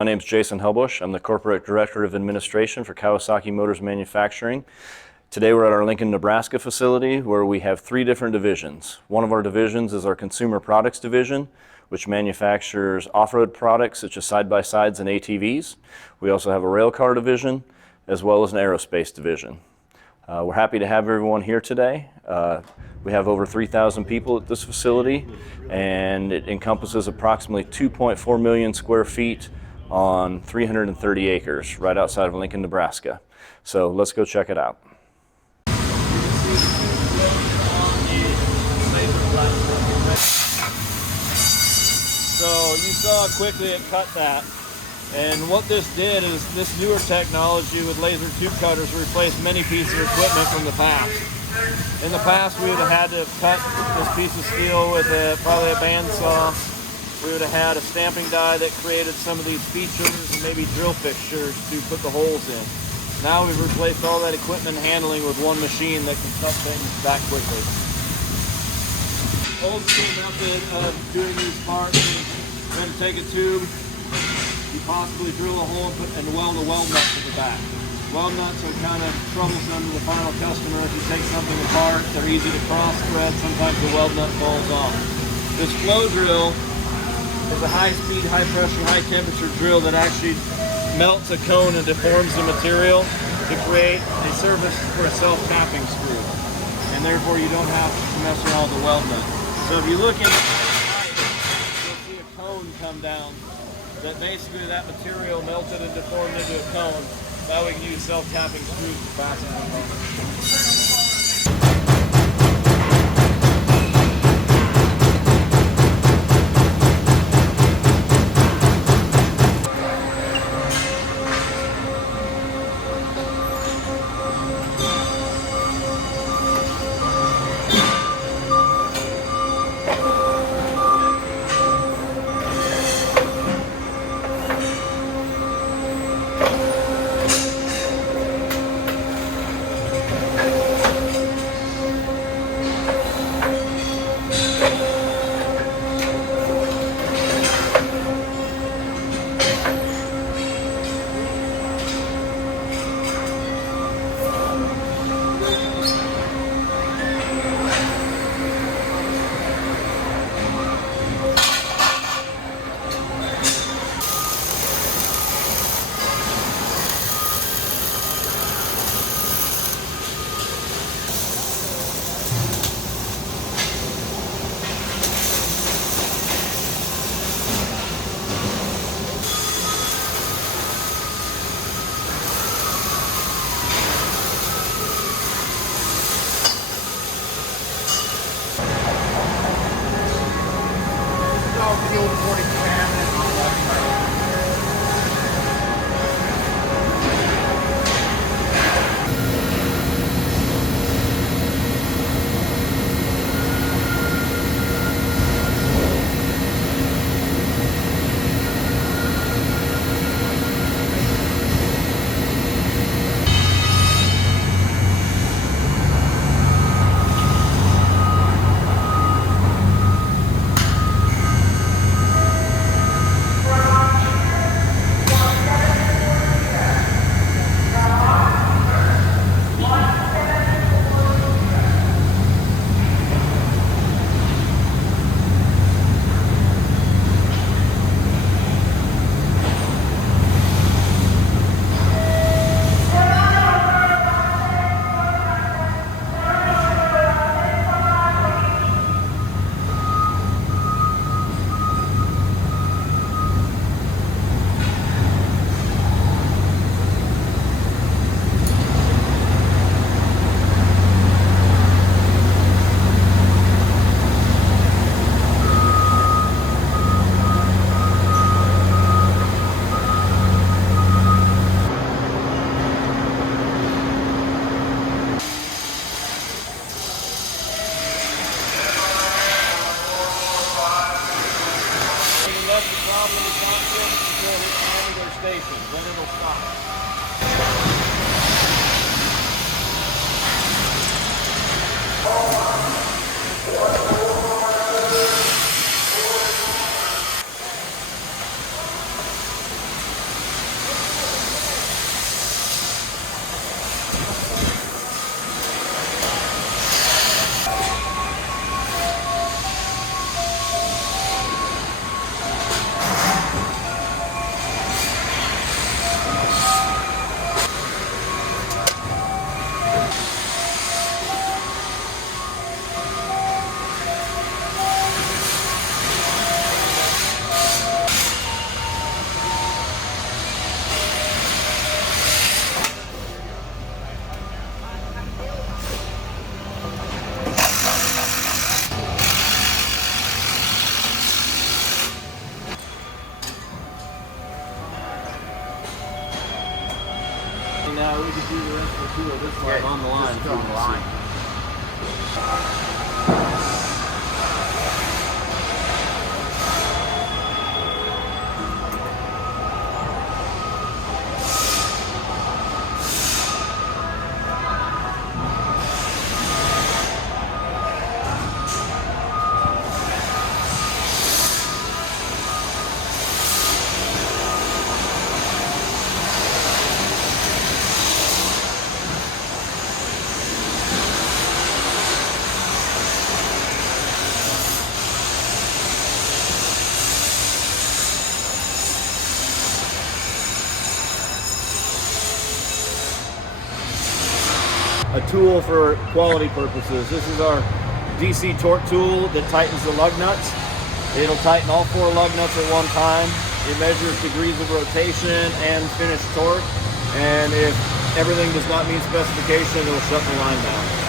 My name is Jason Helbush. I'm the Corporate Director of Administration for Kawasaki Motors Manufacturing. Today we're at our Lincoln, Nebraska facility where we have three different divisions. One of our divisions is our Consumer Products Division, which manufactures off-road products such as side-by-sides and ATVs. We also have a railcar division as well as an aerospace division. We're happy to have everyone here today. We have over 3,000 people at this facility, and it encompasses approximately 2.4 million square feet on 330 acres right outside of Lincoln, Nebraska. So let's go check it out. So you saw how quickly it cut that. And what this did is this newer technology with laser tube cutters replaced many pieces of equipment from the past. In the past, we would have had to cut this piece of steel with probably a bandsaw. We would have had a stamping die that created some of these features and maybe drill fixtures to put the holes in. Now we've replaced all that equipment handling with one machine that can cut things that quickly. Old school method of doing these parts is you have to take a tube, you possibly drill a hole and weld a weld nut to the back. Weld nuts are kind of troublesome to the final customer. If you take something apart, they're easy to cross thread. Sometimes the weld nut falls off. This flow drill is a high-speed, high-pressure, high-temperature drill that actually melts a cone and deforms the material to create a surface for a self-tapping screw. And therefore, you don't have to mess around with the weld nut. So if you look in the pipe, you'll see a cone come down that basically that material melted and deformed into a cone. Now we can use self-tapping screws to fasten the components. Then it'll stop. running now. We could do the rest of the tool this line on the line. Just on the line. A tool for quality purposes. This is our DC torque tool that tightens the lug nuts. It'll tighten all 4 lug nuts at one time. It measures degrees of rotation and finished torque. And if everything does not meet specification, it'll shut the line down.